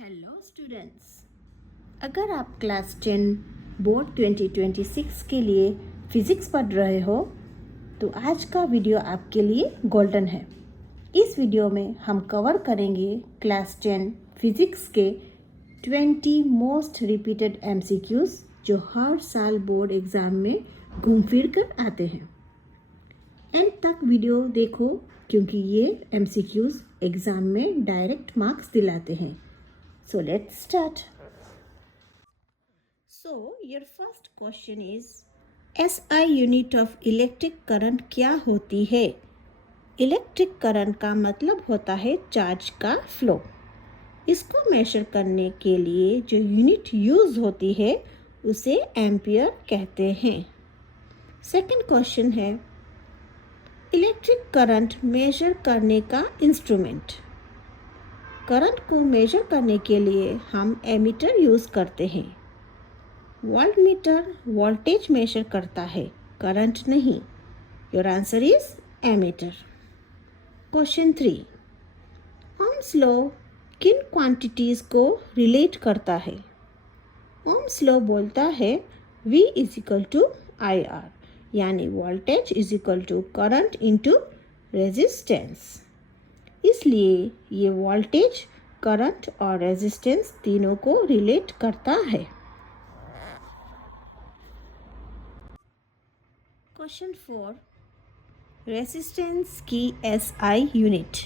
Hello students, अगर आप class 10 board 2026 के लिए फिज़िक्स पढ़ रहे हो तो आज का वीडियो आपके लिए गोल्डन है। इस वीडियो में हम कवर करेंगे क्लास 10 फिज़िक्स के 20 मोस्ट रिपीटेड MCQs जो हर साल बोर्ड एग्ज़ाम में घूम फिर कर आते हैं। एंड तक वीडियो देखो क्योंकि ये MCQs एग्ज़ाम में डायरेक्ट मार्क्स दिलाते हैं। So let's start. So your first question is SI unit of electric current क्या होती है? इलेक्ट्रिक करंट का मतलब होता है चार्ज का फ्लो। इसको मेजर करने के लिए जो यूनिट यूज होती है उसे एम्पियर कहते हैं। सेकंड क्वेश्चन है इलेक्ट्रिक करंट मेजर करने का इंस्ट्रूमेंट। करंट को मेजर करने के लिए हम एमीटर यूज़ करते हैं। वोल्टमीटर वोल्टेज मेजर करता है, करंट नहीं। Your answer is ammeter. Question 3, ohm's law किन क्वांटिटीज़ को रिलेट करता है? ओम्स लॉ बोलता है V = IR यानी वोल्टेज = करंट इंटू रेजिस्टेंस। इसलिए ये वोल्टेज, करंट और रेजिस्टेंस तीनों को रिलेट करता है। क्वेश्चन 4, रेजिस्टेंस की SI यूनिट।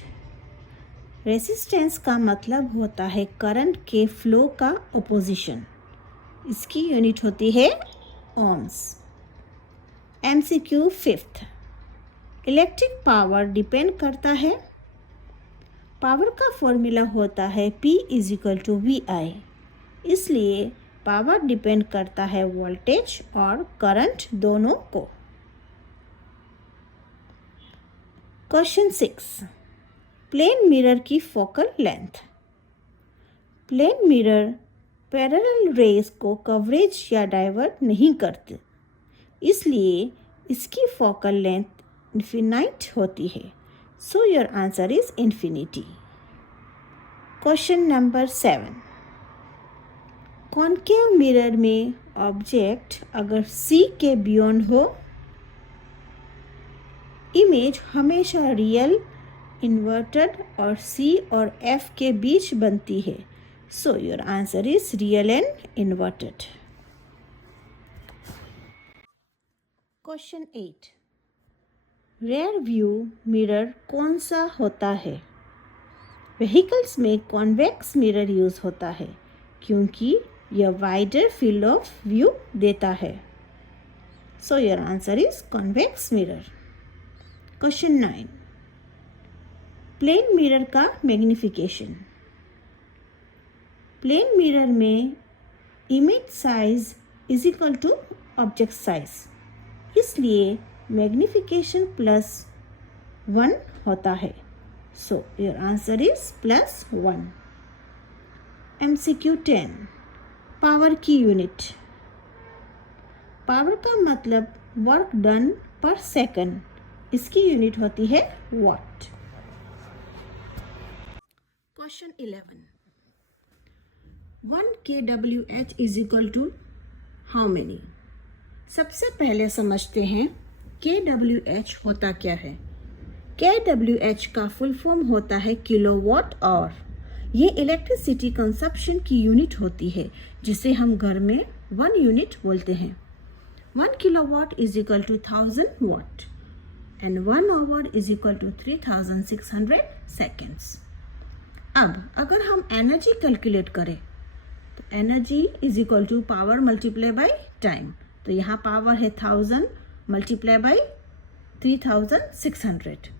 रेजिस्टेंस का मतलब होता है करंट के फ्लो का अपोजिशन। इसकी यूनिट होती है ohms. MCQ 5th, electric power depend करता है। पावर का फॉर्मूला होता है P = VI। इसलिए पावर डिपेंड करता है वोल्टेज और करंट दोनों को। क्वेश्चन 6, प्लेन मिरर की focal length. Plane mirror parallel rays को कवरेज या डाइवर्ट नहीं करते, इसलिए इसकी फोकल लेंथ इन्फिनाइट होती है। So your answer is infinity. Question number 7, concave mirror में ऑब्जेक्ट अगर C के बियॉन्ड हो, इमेज हमेशा रियल, इन्वर्टेड और C और F के बीच बनती है। So your answer is real and inverted. Question 8, rear view mirror कौन सा होता है? व्हीकल्स में कॉन्वेक्स मिरर यूज़ होता है क्योंकि यह वाइडर फील्ड ऑफ व्यू देता है। So your answer is convex mirror. Question 9, plane mirror का मैग्निफिकेशन। प्लेन मिरर में इमेज साइज = ऑब्जेक्ट साइज, इसलिए मैग्निफिकेशन +1 होता है। So your answer is +1। MCQ 10, power की यूनिट। पावर का मतलब वर्क डन पर सेकंड, इसकी यूनिट होती है watt. Question 11, 1 kWh = how many? सबसे पहले समझते हैं kWh होता क्या है। kWh का फुल फॉर्म होता है किलोवाट आवर। ये इलेक्ट्रिसिटी कंजप्शन की यूनिट होती है जिसे हम घर में 1 यूनिट बोलते हैं। 1 kilowatt = 1000 watt and 1 hour = 3600 seconds. अब अगर हम एनर्जी कैलकुलेट करें तो energy = power multiply by time. तो यहाँ पावर है 1000 multiply by 3600।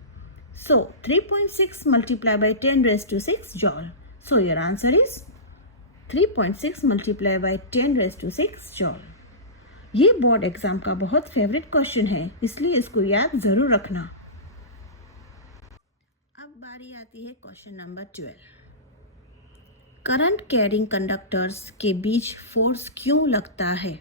So 3.6 multiplied by 10⁻⁶ joule. So your answer is 3.6 multiplied by 10⁶ joule. ये बोर्ड एग्जाम का बहुत फेवरेट क्वेश्चन है, इसलिए इसको याद जरूर रखना। अब बारी आती है question number 12, current carrying conductors के बीच फोर्स क्यों लगता है?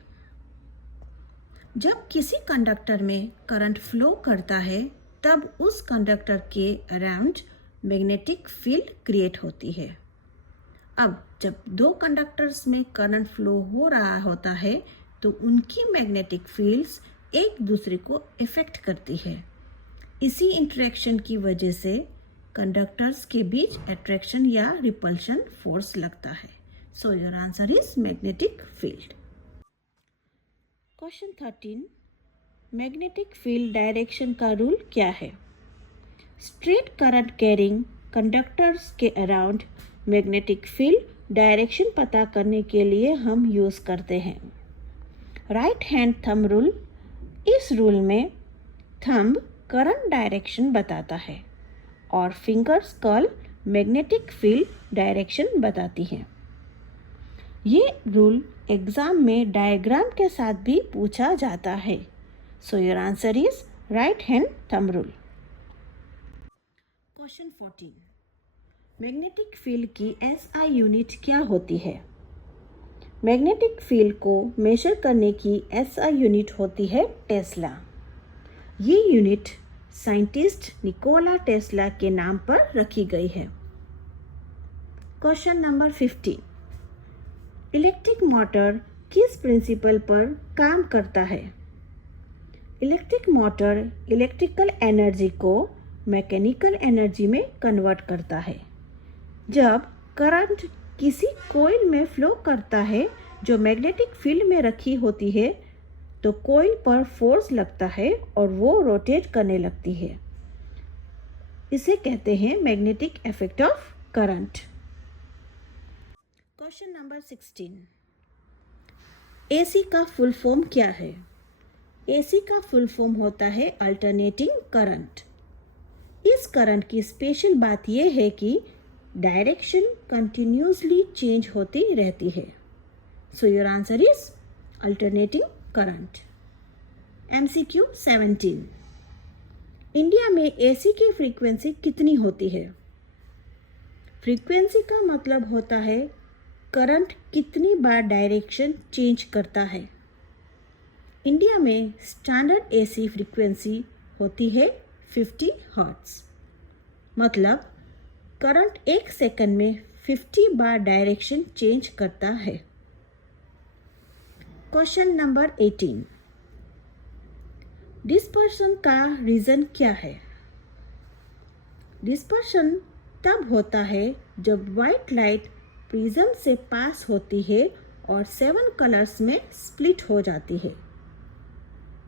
जब किसी कंडक्टर में करंट फ्लो करता है तब उस कंडक्टर के अराउंड मैग्नेटिक फील्ड क्रिएट होती है। अब जब दो कंडक्टर्स में करंट फ्लो हो रहा होता है तो उनकी मैग्नेटिक फील्ड्स एक दूसरे को इफेक्ट करती है। इसी इंटरेक्शन की वजह से कंडक्टर्स के बीच अट्रैक्शन या रिपल्शन फोर्स लगता है। So your answer is magnetic field. Question 13, magnetic field direction का रूल क्या है? स्ट्रेट करंट कैरिंग कंडक्टर्स के अराउंड मैग्नेटिक फील्ड डायरेक्शन पता करने के लिए हम यूज़ करते हैं राइट हैंड थंब रूल। इस रूल में थंब करंट डायरेक्शन बताता है और fingers curl magnetic field direction बताती हैं। ये रूल एग्जाम में डायग्राम के साथ भी पूछा जाता है। So your answer is right hand thumb rule. Question 14, magnetic field की SI यूनिट क्या होती है? मैग्नेटिक फील्ड को मेजर करने की SI यूनिट होती है टेस्ला। ये यूनिट साइंटिस्ट निकोला टेस्ला के नाम पर रखी गई है। क्वेश्चन नंबर 15, इलेक्ट्रिक मोटर किस प्रिंसिपल पर काम करता है? इलेक्ट्रिक मोटर इलेक्ट्रिकल एनर्जी को मैकेनिकल एनर्जी में कन्वर्ट करता है। जब करंट किसी कॉइल में फ्लो करता है जो मैग्नेटिक फील्ड में रखी होती है तो कॉइल पर फोर्स लगता है और वो रोटेट करने लगती है। इसे कहते हैं magnetic effect of current. Question number 16, AC का फुल फॉर्म क्या है? AC का फुल फॉर्म होता है अल्टरनेटिंग करंट। इस करंट की स्पेशल बात यह है कि डायरेक्शन कंटिन्यूसली चेंज होती रहती है। So your answer is alternating current. MCQ 17, India में AC की फ्रीक्वेंसी कितनी होती है? फ्रीक्वेंसी का मतलब होता है करंट कितनी बार डायरेक्शन चेंज करता है। इंडिया में स्टैंडर्ड AC फ्रीक्वेंसी होती है 50 हर्ट्ज। मतलब करंट एक सेकंड में 50 बार डायरेक्शन चेंज करता है। क्वेश्चन नंबर 18, डिस्पर्शन का रीजन क्या है? डिस्पर्शन तब होता है जब व्हाइट लाइट प्रिज्म से पास होती है और 7 कलर्स में स्प्लिट हो जाती है।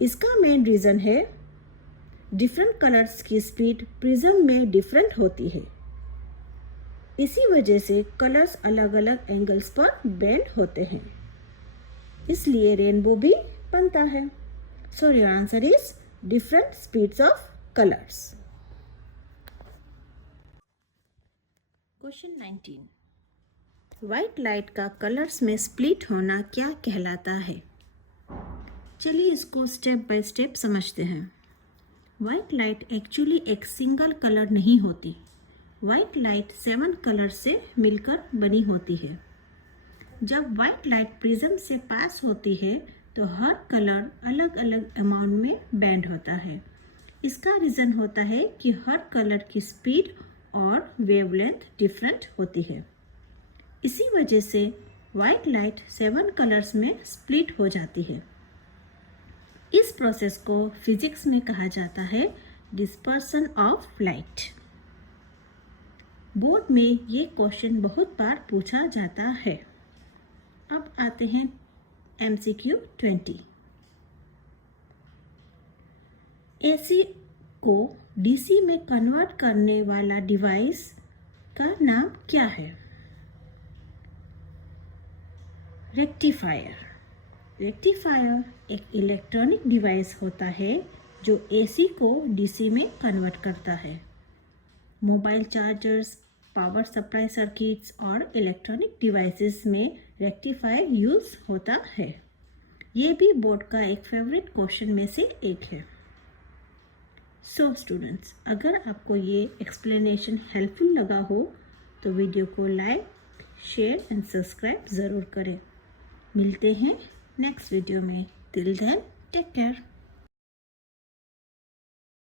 इसका मेन रीज़न है डिफरेंट कलर्स की स्पीड प्रिज्म में डिफरेंट होती है। इसी वजह से कलर्स अलग अलग एंगल्स पर बेंड होते हैं, इसलिए रेनबो भी बनता है। So your answer is different speeds of colours. Question 19, white light का कलर्स में स्प्लिट होना क्या कहलाता है? चलिए इसको स्टेप बाय स्टेप समझते हैं। व्हाइट लाइट एक्चुअली एक सिंगल कलर नहीं होती। व्हाइट लाइट 7 कलर से मिलकर बनी होती है। जब व्हाइट लाइट प्रिज्म से पास होती है तो हर कलर अलग अलग अमाउंट में बेंड होता है। इसका रीज़न होता है कि हर कलर की स्पीड और वेवलेंथ डिफरेंट होती है। इसी वजह से व्हाइट लाइट 7 कलर्स में स्प्लिट हो जाती है। इस प्रोसेस को फिजिक्स में कहा जाता है डिस्पर्सन ऑफ लाइट। बोर्ड में ये क्वेश्चन बहुत बार पूछा जाता है। अब आते हैं MCQ 20। AC को DC में कन्वर्ट करने वाला डिवाइस का नाम क्या है? रेक्टिफायर। रेक्टिफायर एक इलेक्ट्रॉनिक डिवाइस होता है जो AC को DC में कन्वर्ट करता है। Mobile chargers, power supply circuits और इलेक्ट्रॉनिक डिवाइसेस में रेक्टिफायर यूज़ होता है। ये भी बोर्ड का एक फेवरेट क्वेश्चन में से एक है। सो स्टूडेंट्स, अगर आपको ये एक्सप्लेनेशन हेल्पफुल लगा हो तो वीडियो को लाइक, शेयर एंड सब्सक्राइब ज़रूर करें। मिलते हैं नेक्स्ट वीडियो में। Till then take care.